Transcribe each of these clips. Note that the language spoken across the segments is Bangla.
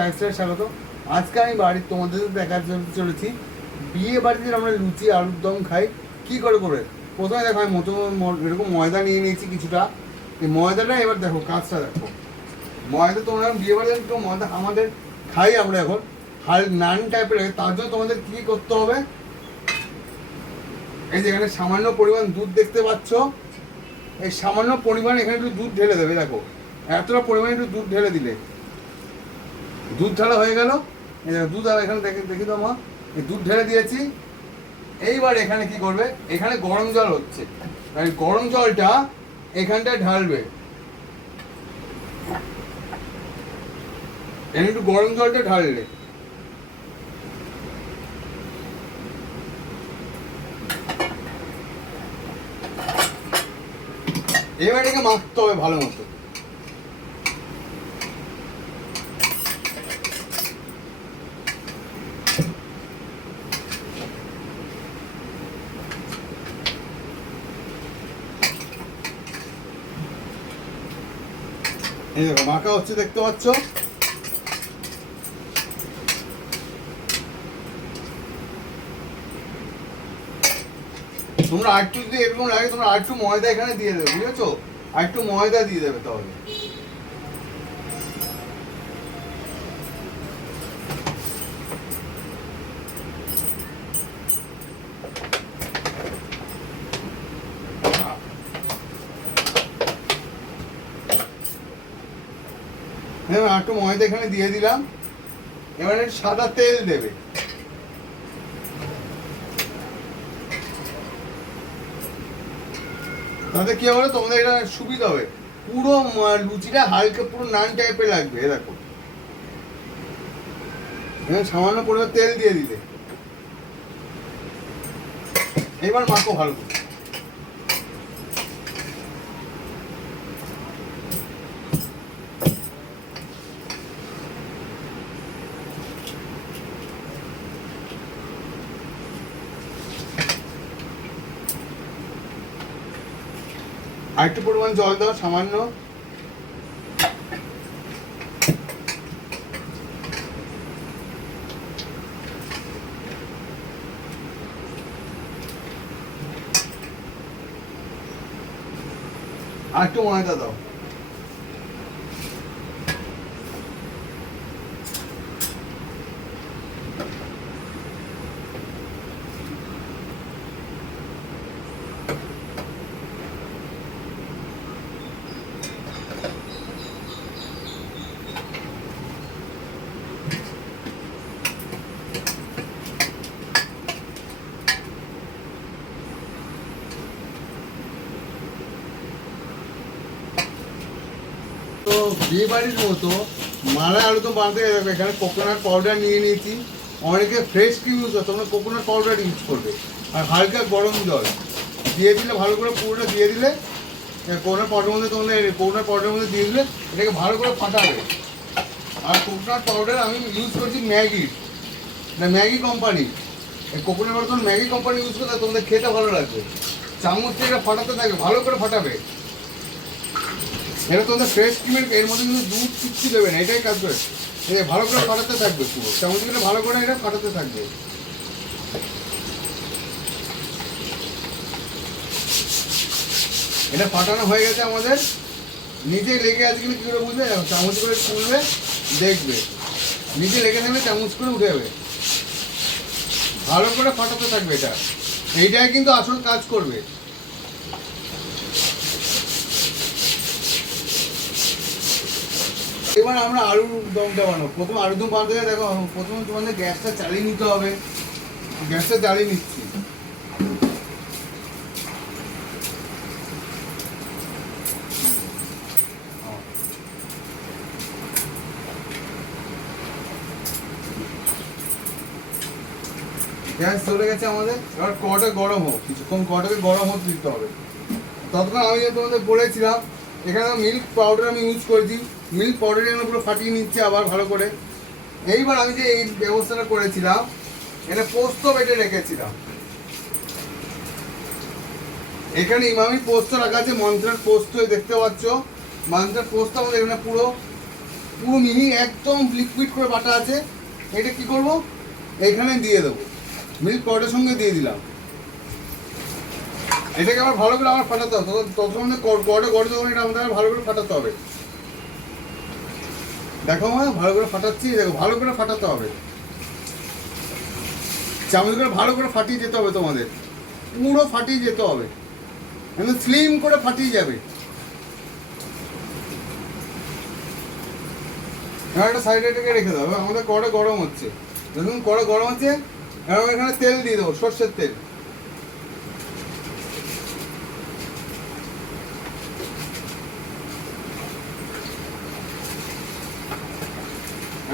লাইফস্টাইল স্বাগত। আজকে আমি বাড়ির তোমাদের দেখাতে চলেছি বিয়ে বাড়িতে আমরা লুচি আলুর দম খাই কী করে করে। প্রথমে দেখো আমি এরকম ময়দা নিয়ে নিয়েছি কিছুটা। এই ময়দাটা এবার দেখো কাজটা দেখো, ময়দা তোমরা বিয়ে বাড়িতে একটু ময়দা আমাদের খাই আমরা এখন নান টাইপের। তার জন্য তোমাদের কী করতে হবে, এই যে এখানে সামান্য পরিমাণ দুধ দেখতে পাচ্ছ, এই সামান্য পরিমাণ এখানে একটু দুধ ঢেলে দেবে। দেখো এতটা পরিমাণে একটু দুধ ঢেলে দিলে, দুধ ঢালা হয়ে গেল। দুধ আর এখানে দেখি তো মা, এই দুধ ঢেলে দিয়েছি। এইবার এখানে কি করবে, এখানে গরম জল হচ্ছে, গরম জলটা এখানটায় ঢালবে। একটু গরম জলটা ঢাললে এবার এটাকে মাখতে হবে ভালো মতো। এই দেখো মাখা হচ্ছে, দেখতে পাচ্ছ। তোমরা আরেকটু যদি এরকম লাগে তোমরা আরেকটু ময়দা এখানে দিয়ে দেবে, বুঝেছো? আরেকটু ময়দা দিয়ে দেবে তাহলে। হ্যাঁ একটু ময়দা এখানে দিয়ে দিলাম। এবারে সাদা তেল দেবে। তাতে কি হবে, তোমাদের এটা সুবিধা হবে। পুরো লুচিটা হালকা পুরো নান টাইপের লাগবে। দেখো সামান্য পরিমাণ তেল দিয়ে দিলে, এবার মাখো ভালো করে। আরেকটু পরিমাণ জল দাও সামান্য। আরেকটু ময়দা দাও। তো বিয়ে বাড়ির মতো মালাই আলুদম বানাতে গেলে এখানে কোকোনাট পাউডার নিয়ে নিয়েছি। অনেকে ফ্রেশ ক্রিম ইউজ করে, তোমরা কোকোনাট পাউডার ইউজ করবে। আর হালকা গরম জল দিয়ে দিলে, ভালো করে পুরোটা দিয়ে দিলে কোকোনাট পাউডার মধ্যে, তোমাদের কোকোনাট পাউডারের মধ্যে দিয়ে দিলে এটাকে ভালো করে ফাটাবে। আর কোকোনাট পাউডার আমি ইউজ করছি ম্যাগি কোম্পানি। এই coconut powder Maggi company use করলে তোমাদের খেতে ভালো লাগবে। চামচ থেকে এটা ফাটাতে থাকবে, ভালো করে ফাটাবে। এটা তোমাদের ফ্রেশ ক্রিমের, এর মধ্যে কিন্তু দুধ কিচ্ছু দেবে না, এটাই কাজ করে। ভালো করে ফাটাতে থাকবে, পুরো চামচগুলো ভালো করে এটা ফাটাতে থাকবে। এটা ফাটানো হয়ে গেছে আমাদের, নিচে লেগে আছে কিন্তু কী করে বুঝবে, চামচ করে তুলবে দেখবে নিচে লেগে থাকবে, চামচ করে উঠে যাবে। ভালো করে ফাটাতে থাকবে, এইটাই কিন্তু আসল কাজ করবে। এবার আমরা আলুর দমটা বানাবো। প্রথম আলুর দম বানাতে গেলে দেখো, প্রথমে তোমাদের গ্যাসটা চালিয়ে নিতে হবে। গ্যাসটা চালিয়ে নিচ্ছি। গ্যাস চলে গেছে আমাদের। এবার কড়াটা গরম হোক, কিছুক্ষণ কড়াটাকে গরম হতে দিতে হবে। ততক্ষণ আমি যে তোমাদের বলেছিলাম, এখানে মিল্ক পাউডার আমি ইউজ করেছি। মিল্ক পাউডার এখানে পুরো ফাটিয়ে নিচ্ছে আবার ভালো করে। এইবার আমি যে এই ব্যবস্থাটা করেছিলাম, এটা পোস্ত বেটে রেখেছিলাম। এখানে ইমামি পোস্ত রাখা আছে, মন্ত্রার পোস্ত দেখতে পাচ্ছ। মন্ত্রার পোস্ত আমাদের এখানে পুরো পুরো মিহি একদম লিকুইড করে বাটা আছে। এটা কি করব, এখানে দিয়ে দেবো, মিল্ক পাউডারের সঙ্গে দিয়ে দিলাম। এটাকে আবার ভালো করে আমার ফাটাতে হবে, ততক্ষণ কড়াটা গড়ে তখন এটা আমাদের ভালো করে ফাটাতে হবে। দেখো আমার ভালো করে ফাটাচ্ছি, দেখো ভালো করে ফাটাতে হবে, চামচ করে ভালো করে ফাটিয়ে যেতে হবে, তোমাদের পুরো ফাটিয়ে যেতে হবে, একদম স্লিম করে ফাটিয়ে যাবে। এবার একটা সাইডে থেকে রেখে দেবো, আমাদের কড়া গরম হচ্ছে, দেখুন কড়া গরম হচ্ছে। এবার এখানে তেল দিয়ে দেবো, সর্ষের তেল।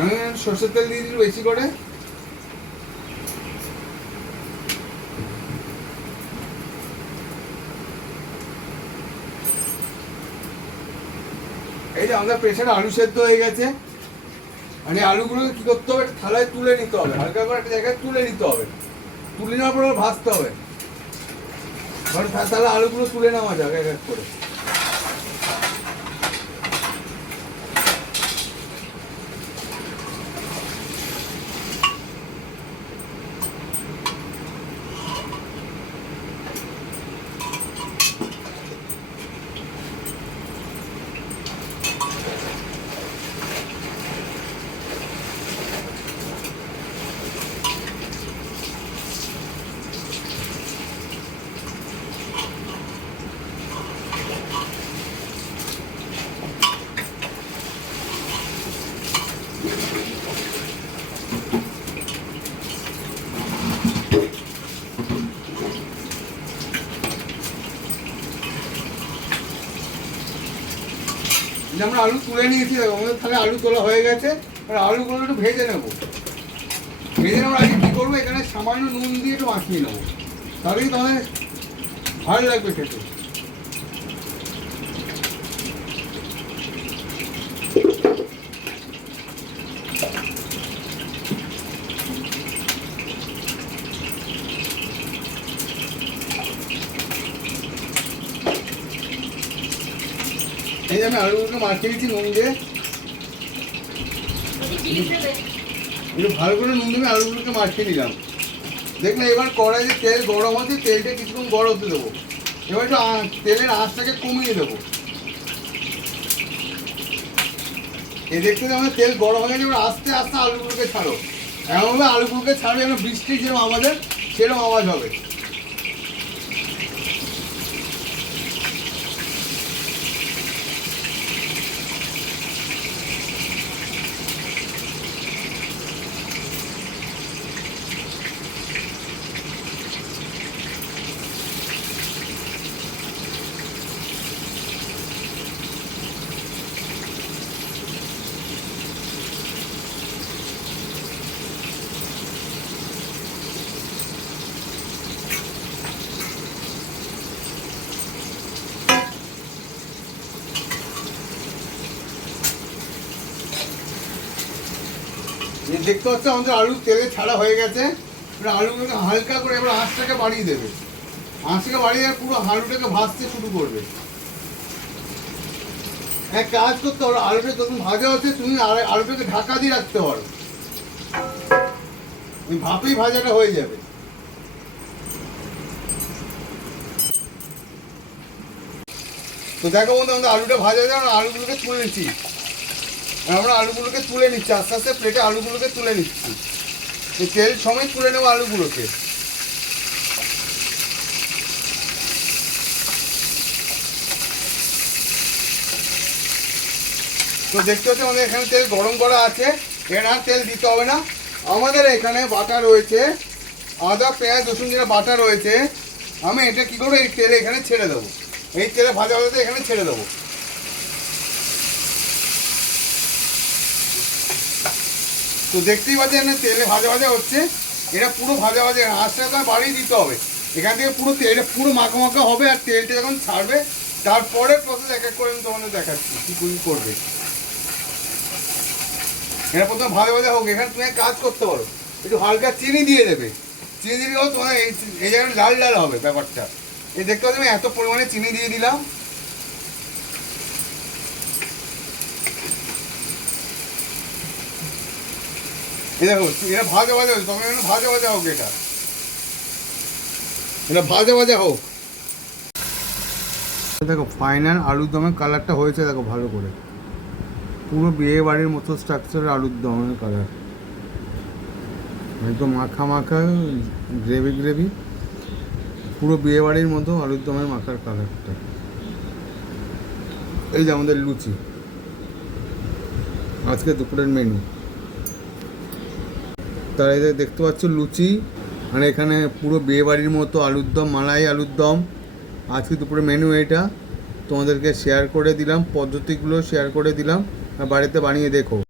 আমি সর্ষের তেল দিয়ে দিল বেশি করে। এই যে আমাদের প্রেশারে আলু সেদ্ধ হয়ে গেছে, মানে আলুগুলোকে কি করতে হবে, থালায় তুলে নিতে হবে, হালকা করে একটা জায়গায় তুলে নিতে হবে, তুলে নেওয়ার পর ভাজতে হবে। তাহলে আলুগুলো তুলে নেওয়া যাবে এক এক করে। আমরা আলু তুলে নিয়েছি, আমাদের তাহলে আলু তোলা হয়ে গেছে। আর আলুগুলো একটু ভেজে নেবো, ভেজে নেবো। আগে কী করবো, এখানে সামান্য নুন দিয়ে একটু মাখিয়ে নেবো, তাহলেই তাহলে ভালো লাগবে খেতে। এই যে আমি আলুগুলোকে মাখিয়ে দিচ্ছি নুন দিয়ে, একটু ভালো করে নুন দিয়ে আলুগুলোকে মাখিয়ে নিলাম। দেখলে এবার কড়াইতে তেল গরম হচ্ছে, তেলটা কিছুক্ষণ গরম হতে দেবো। এবার একটু তেলের আঁচটাকে কমিয়ে দেবো। এই দেখতে আমাদের তেল গরম হয়ে গেছে, এবার আস্তে আস্তে আলুগুলোকে ছাড়ো। এমনভাবে আলুগুলোকে ছাড়বে যেন বৃষ্টির যেরকম আওয়াজ হয় সেরকম আওয়াজ হবে। দেখতে পাচ্ছ আমাদের আলু তেলে ছাড়া হয়ে গেছে। আলুগুলোকে হালকা করে এবার আঁচটাকে বাড়িয়ে দেবে, আঁচটাকে বাড়িয়ে পুরো আলুটাকে ভাজতে শুরু করবে। এক কাজ করতে পারো, আলুটা যখন ভাজা হচ্ছে তুমি আলুটাকে ঢাকা দিয়ে রাখতে পারো, ওই ভাপেই ভাজাটা হয়ে যাবে। তো দেখো বন্ধু, আমাদের আলুটা ভাজা যায়, আলুগুলোকে তুলে নিচ্ছি। আমরা আলুগুলোকে তুলে নিচ্ছি, আস্তে আস্তে প্লেটে আলুগুলোকে তুলে নিচ্ছি। এই তেল সময় তুলে নেবো আলুগুলোকে। তো দেখতে হচ্ছে আমাদের এখানে তেল গরম করা আছে, এখানে আর তেল দিতে হবে না। আমাদের এখানে বাটা রয়েছে, আদা পেঁয়াজ রসুন যেটা বাটা রয়েছে, আমি এটা কী করবো, এই তেলে এখানে ছেড়ে দেবো, এই তেলে ভাজা ভাজাতে এখানে ছেড়ে দেবো। তো দেখতেই পাচ্ছি এখানে তেলে ভাজা ভাজা হচ্ছে, এটা পুরো ভাজা ভাজা, আঁচটা তো বাড়িয়ে দিতে হবে। এখান থেকে পুরো তেলটা পুরো মাখা মাখা হবে, আর তেলটা যখন ছাড়বে তারপরে প্রসেস এক এক করে আমি তোমাদের দেখাচ্ছি কী করবে। এটা প্রথমে ভাজা ভাজা হোক। এখানে তুমি কাজ করতে পারো, একটু হালকা চিনি দিয়ে দেবে, চিনি দিলে তোমার এই জায়গাটা লাল লাল হবে ব্যাপারটা। এই দেখতে পাচ্ছি আমি এত পরিমাণে চিনি দিয়ে দিলাম। দেখো এটা ভাজা ভাজা হচ্ছে, তখন এখানে ভাজা ভাজা হোক, এটা ভাজা ভাজা হোক। দেখো ফাইনাল আলুর দমের কালারটা হয়েছে, দেখো ভালো করে পুরো বিয়ে বাড়ির মতো স্ট্রাকচারের আলুর দমের কালার, একদম মাখা মাখা গ্রেভি গ্রেভি, পুরো বিয়ে বাড়ির মতো আলুর দমের মাখার কালারটা। এই যে আমাদের লুচি, আজকে দুপুরের মেনু। তার এই দেখতে পাচ্ছ লুচি, আর এখানে পুরো বিয়ে বাড়ির মতো আলুর দম, মালাই আলুর দম। আজকে দুপুরে মেনু এটা তোমাদেরকে শেয়ার করে দিলাম, পদ্ধতিগুলো শেয়ার করে দিলাম, আর বাড়িতে বানিয়ে দেখো।